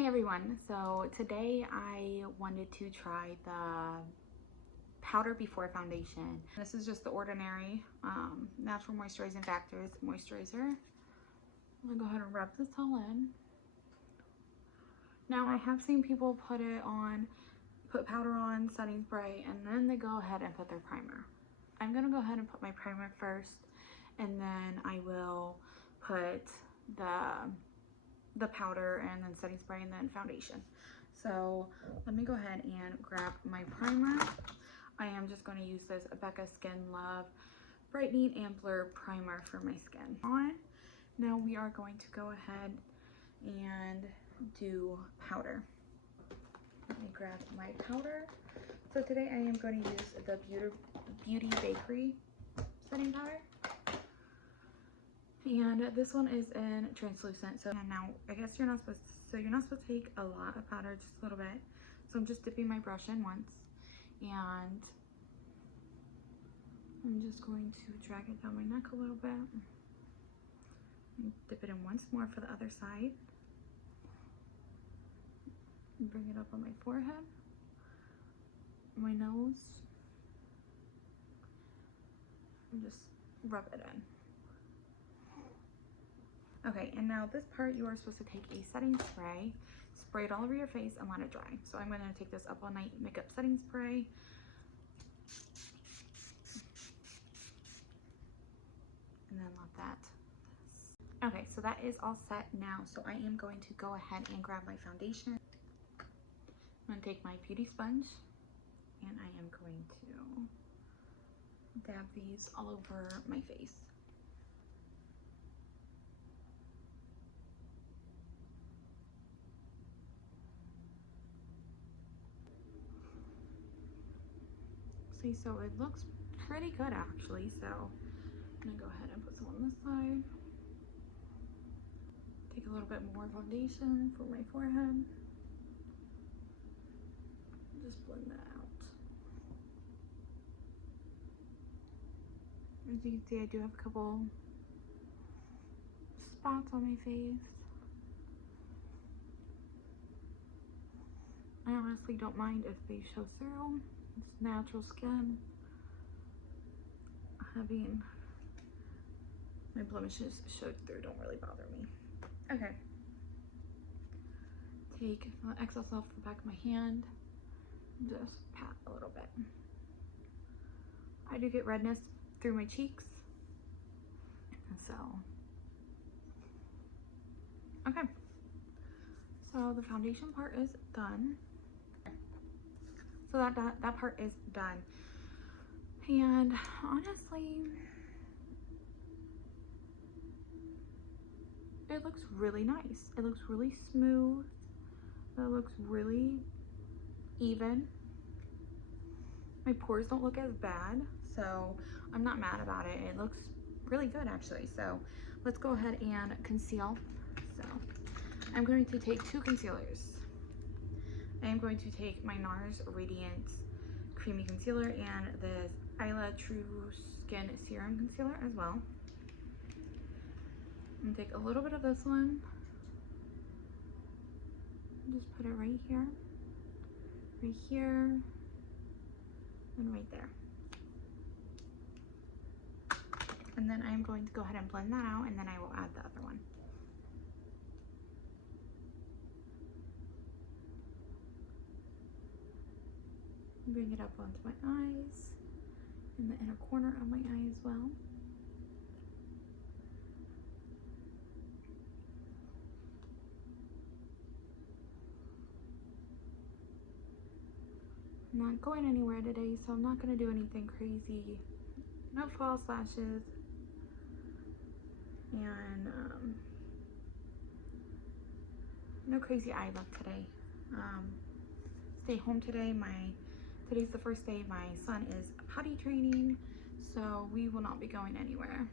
Hi everyone, so today I wanted to try the powder before foundation. This is just the ordinary natural moisturizing factors moisturizer. I'm gonna go ahead and rub this all in. Now I have seen people put powder on, setting spray, and then they go ahead and put their primer. I'm gonna go ahead and put my primer first, and then I will put the powder and then setting spray and then foundation. So let me go ahead and grab my primer. I am just going to use this Becca Skin Love Brightening Ampler Primer for my skin. Now we are going to go ahead and do powder. Let me grab my powder. So today I am going to use the Beauty Bakery setting powder. And this one is in translucent. So now I guess you're not supposed to take a lot of powder, just a little bit. So I'm just dipping my brush in once, and I'm just going to drag it down my neck a little bit. And dip it in once more for the other side. And bring it up on my forehead, my nose, and just rub it in. Okay, and now this part you are supposed to take a setting spray, spray it all over your face and let it dry. So I'm going to take this Up All Night Makeup Setting Spray. And then let that. Okay, so that is all set now. So I am going to go ahead and grab my foundation. I'm going to take my beauty sponge and I am going to dab these all over my face. See, so it looks pretty good actually, so I'm gonna go ahead and put some on this side. Take a little bit more foundation for my forehead. Just blend that out. As you can see, I do have a couple spots on my face. I honestly don't mind if they show through. It's natural skin. Having my blemishes showed through don't really bother me. Okay. Take the excess off the back of my hand. Just pat a little bit. I do get redness through my cheeks. So, okay. So the foundation part is done. So that part is done. And honestly, it looks really nice. It looks really smooth. It looks really even. My pores don't look as bad, so I'm not mad about it. It looks really good actually. So let's go ahead and conceal. So I'm going to take two concealers. I am going to take my NARS Radiant Creamy Concealer and this Isla True Skin Serum Concealer as well. I'm going to take a little bit of this one. Just put it right here, and right there. And then I'm going to go ahead and blend that out, and then I will add the other one. Bring it up onto my eyes, in the inner corner of my eye as well. I'm not going anywhere today, so I'm not going to do anything crazy. No false lashes. And no crazy eye look today. Stay home today. Today's the first day my son is potty training, so we will not be going anywhere.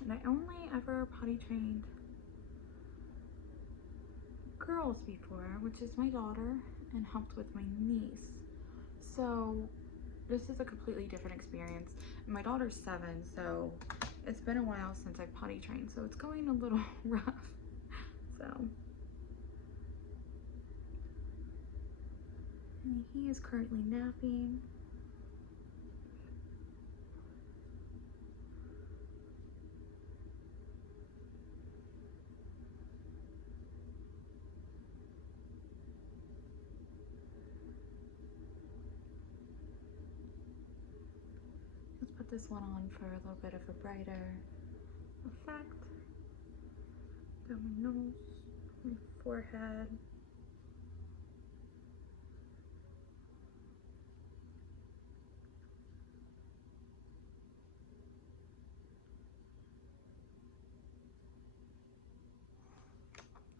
And I only ever potty trained girls before, which is my daughter, and helped with my niece. So this is a completely different experience. My daughter's 7, so It's been a while since I potty trained, so it's going a little rough. So and he is currently napping. Let's put this one on for a little bit of a brighter effect. Down my nose, my forehead.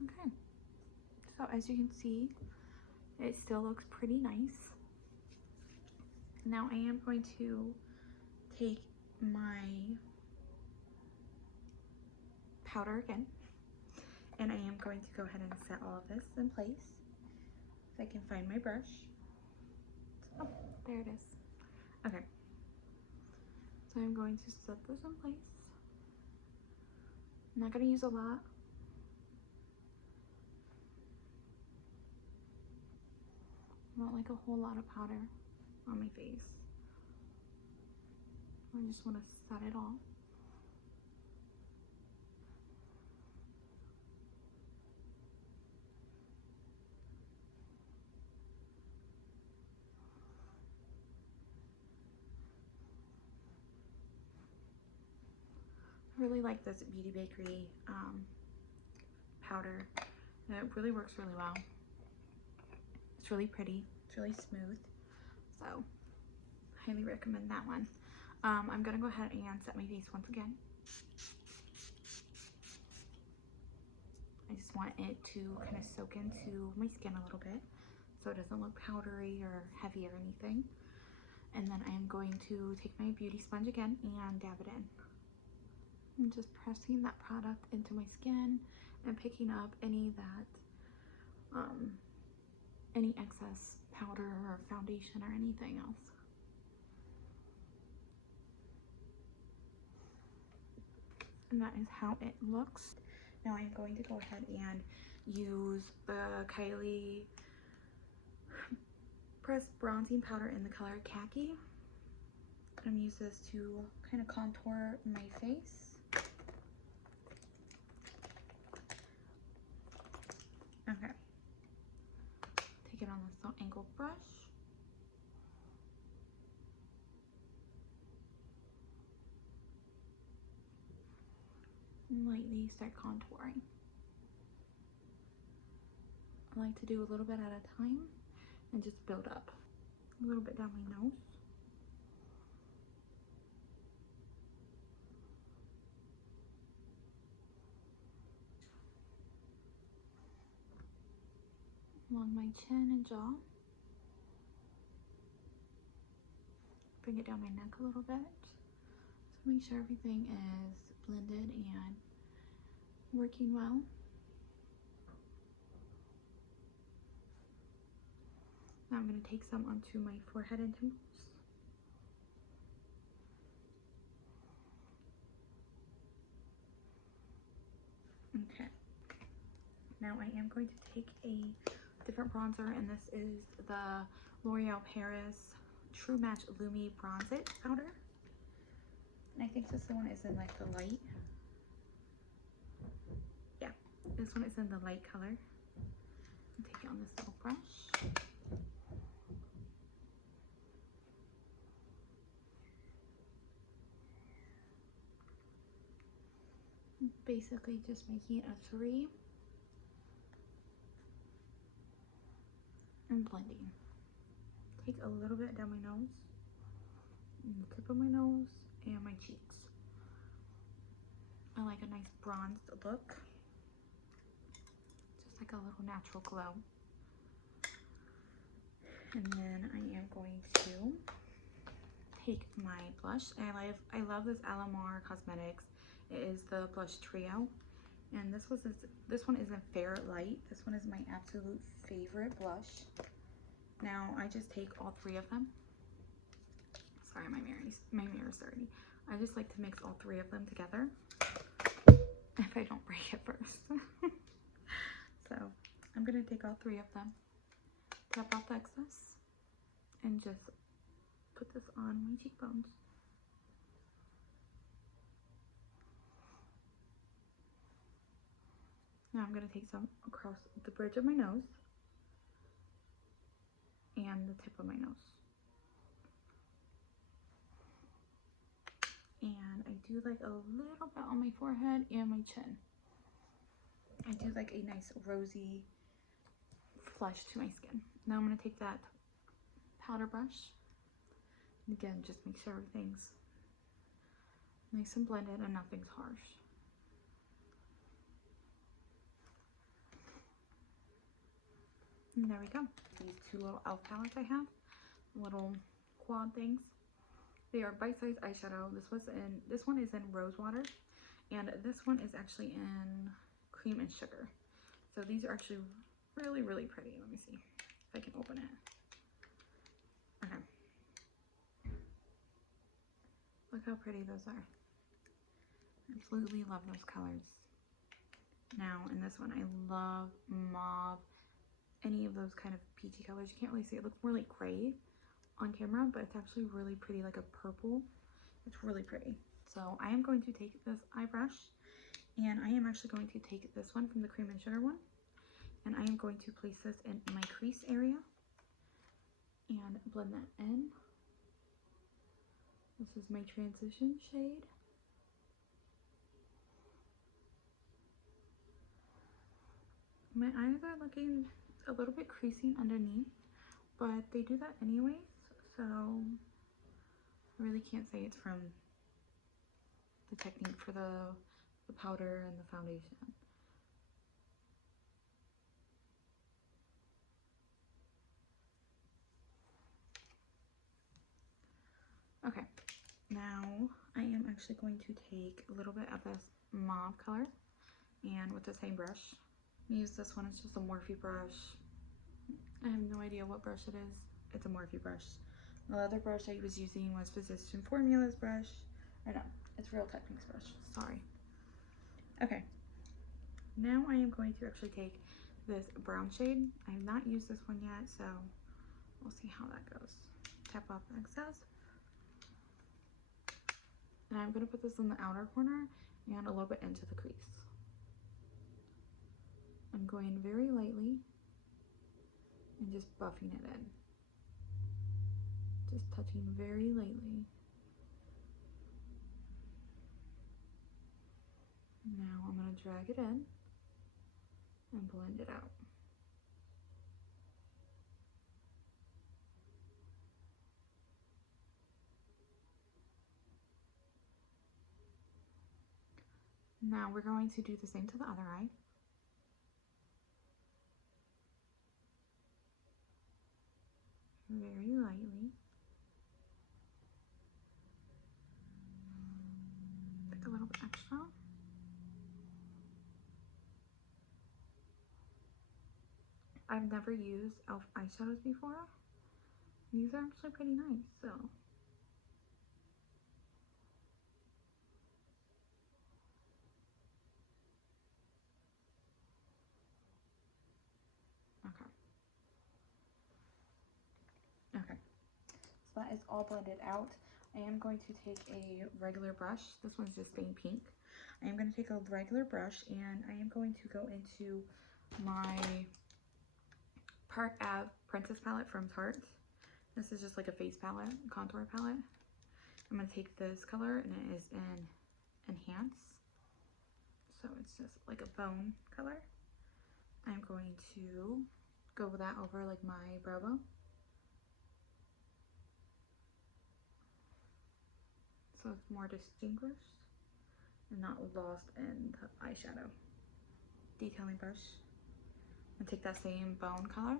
Okay, so as you can see, it still looks pretty nice. Now I am going to take my powder again, and I am going to go ahead and set all of this in place. If I can find my brush. Oh, there it is. Okay. So I'm going to set this in place. I'm not going to use a lot. Not like a whole lot of powder on my face. I just want to set it all. I really like this Beauty Bakery powder. And it really works really well. It's really pretty. It's really smooth. So, highly recommend that one. I'm going to go ahead and set my face once again. I just want it to kind of soak into my skin a little bit so it doesn't look powdery or heavy or anything. And then I am going to take my beauty sponge again and dab it in. I'm just pressing that product into my skin and picking up any excess powder or foundation or anything else. And that is how it looks. Now I'm going to go ahead and use the Kylie pressed bronzing powder in the color Khaki. I'm gonna use this to kind of contour my face. Okay. Take it on this little angled brush. And lightly start contouring. I like to do a little bit at a time and just build up. A little bit down my nose. Along my chin and jaw. Bring it down my neck a little bit. So make sure everything is blended and working well. Now I'm going to take some onto my forehead and temples. Okay. Now I am going to take a different bronzer, and this is the L'Oreal Paris True Match Lumi Bronze It powder. And I think this one is in like the light. Yeah, this one is in the light color. I'll take it on this little brush. Basically just making it a 3 and blending. Take a little bit down my nose, and the tip of my nose, and my cheeks. I like a nice bronzed look, just like a little natural glow. And then I am going to take my blush. I love this Alamar Cosmetics. It is the blush trio, and this one is a Fair Light. This one is my absolute favorite blush. Now I just take all 3 of them. Sorry, my mirror's dirty. I just like to mix all three of them together if I don't break it first. So I'm gonna take all three of them, tap off the excess, and just put this on my cheekbones. Now I'm gonna take some across the bridge of my nose and the tip of my nose. And I do like a little bit on my forehead and my chin. I do like a nice rosy flush to my skin. Now I'm gonna take that powder brush. And again, just make sure everything's nice and blended and nothing's harsh. And there we go. These two little e.l.f. palettes I have, little quad things. They are bite-sized eyeshadow. This one is in Rose Water, and this one is actually in Cream and Sugar. So these are actually really, really pretty. Let me see if I can open it. Okay. Look how pretty those are. Absolutely love those colors. Now in this one, I love mauve. Any of those kind of peachy colors. You can't really see it. It looks more like gray on camera, but it's actually really pretty, like a purple. It's really pretty. So I am going to take this eye brush, and I am actually going to take this one from the Cream and Sugar one, and I am going to place this in my crease area and blend that in. This is my transition shade. My eyes are looking a little bit creasing underneath, but they do that anyways, so I really can't say it's from the technique for the powder and the foundation. Okay, now I am actually going to take a little bit of this mauve color, and with the same brush, use this one. It's just a Morphe brush. I have no idea what brush it is. It's a Morphe brush. The other brush I was using was Physician Formula's brush. I know, it's Real Techniques brush, sorry. Okay, now I am going to actually take this brown shade. I have not used this one yet, so we'll see how that goes. Tap off the excess. And I'm gonna put this in the outer corner and a little bit into the crease. I'm going very lightly and just buffing it in. Just touching very lightly. Now I'm going to drag it in and blend it out. Now we're going to do the same to the other eye. Very lightly. Take a little bit extra. I've never used e.l.f. eyeshadows before. These are actually pretty nice, so. Okay, so that is all blended out. I am going to take a regular brush. This one's just Bang Pink. I am going to take a regular brush, and I am going to go into my Part Ave Princess palette from Tarte. This is just like a face palette, contour palette. I'm going to take this color, and it is in Enhance. So it's just like a bone color. I'm going to go with that over like my brow bone. So it's more distinguished and not lost in the eyeshadow. Detailing brush. And take that same bone color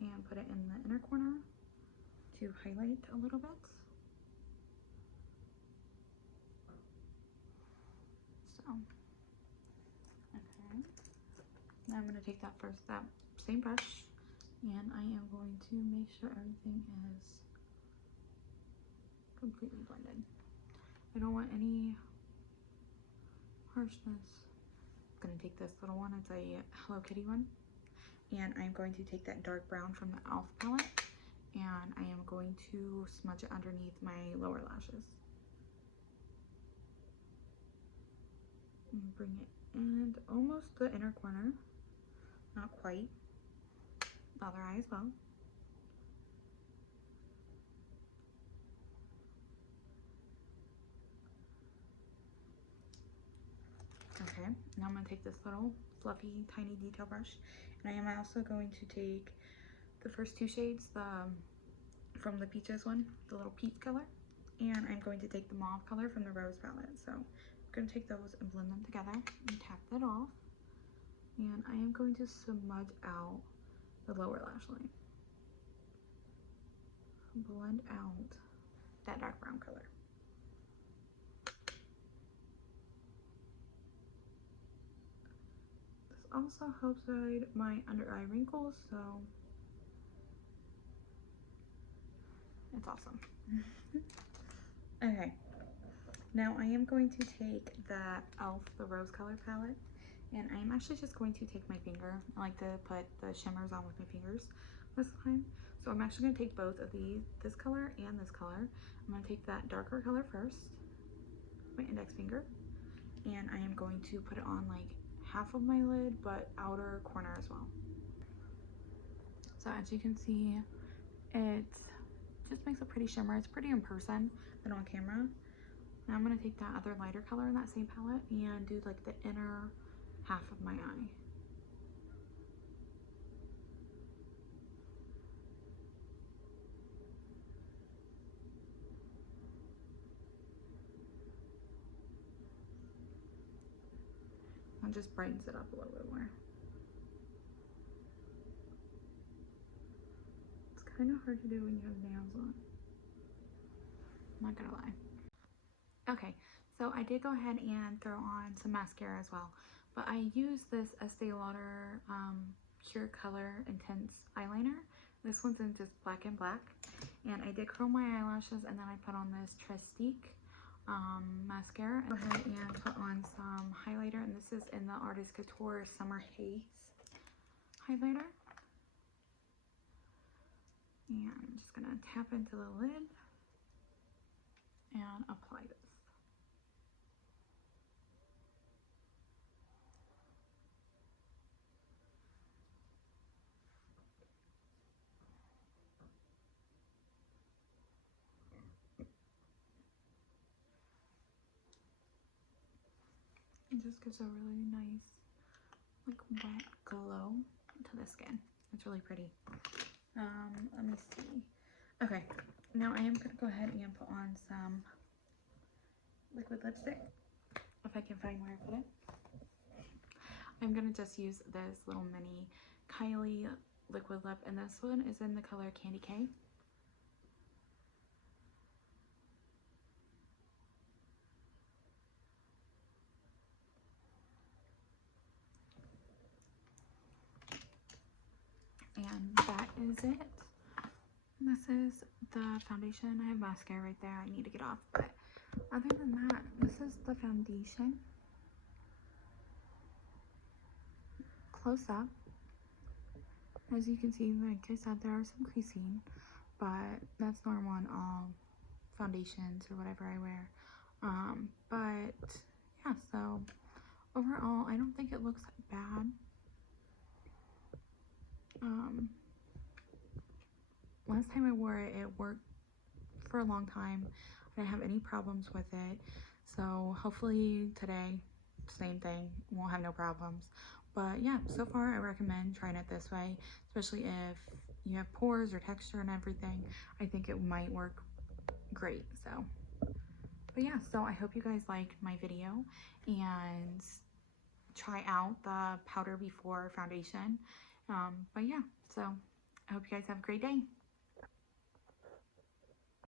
and put it in the inner corner to highlight a little bit. So, okay. Now I'm going to take that same brush, and I am going to make sure everything is completely blended. I don't want any harshness. I'm gonna take this little one. It's a Hello Kitty one. And I'm going to take that dark brown from the e.l.f. palette, and I am going to smudge it underneath my lower lashes. And bring it in almost the inner corner, not quite. The other eye as well. Okay, now I'm going to take this little fluffy tiny detail brush, and I am also going to take the first two shades, from the Peaches one, the little peach color, and I'm going to take the mauve color from the Rose palette. So I'm going to take those and blend them together and tap that off, and I am going to smudge out the lower lash line. Blend out that dark brown color. This also helps hide my under eye wrinkles, so it's awesome. Okay, now I am going to take the e.l.f. the Rose Color palette, and I am actually just going to take my finger. I like to put the shimmers on with my fingers this time. So I'm actually going to take both of these, this color and this color. I'm going to take that darker color first, my index finger, and I am going to put it on like half of my lid, but outer corner as well. So as you can see, it just makes a pretty shimmer. It's pretty in person than on camera. Now I'm going to take that other lighter color in that same palette and do like the inner half of my eye. It just brightens it up a little bit more. It's kind of hard to do when you have nails on. I'm not gonna lie. Okay, so I did go ahead and throw on some mascara as well, but I used this Estee Lauder Pure Color Intense eyeliner. This one's in just black and black, and I did curl my eyelashes, and then I put on this Trestique mascara. Go ahead and put on some highlighter, and this is in the Artist Couture Summer Haze highlighter. And I'm just gonna tap into the lid and apply this. It just gives a really nice, like, wet glow to the skin. It's really pretty. Let me see. Okay, now I am gonna go ahead and put on some liquid lipstick, if I can find where I put it. I'm gonna just use this little mini Kylie liquid lip, and this one is in the color Candy K. And that is it. This is the foundation. I have mascara right there I need to get off, but other than that, this is the foundation. Close up. As you can see, like I said, there are some creasing, but that's normal on all foundations or whatever I wear. But yeah, so overall, I don't think it looks bad. Last time I wore it, it worked for a long time. I didn't have any problems with it. So hopefully today, same thing, won't have no problems. But yeah, so far I recommend trying it this way, especially if you have pores or texture and everything. I think it might work great. So, but yeah, so I hope you guys liked my video and try out the powder before foundation. But yeah, so I hope you guys have a great day.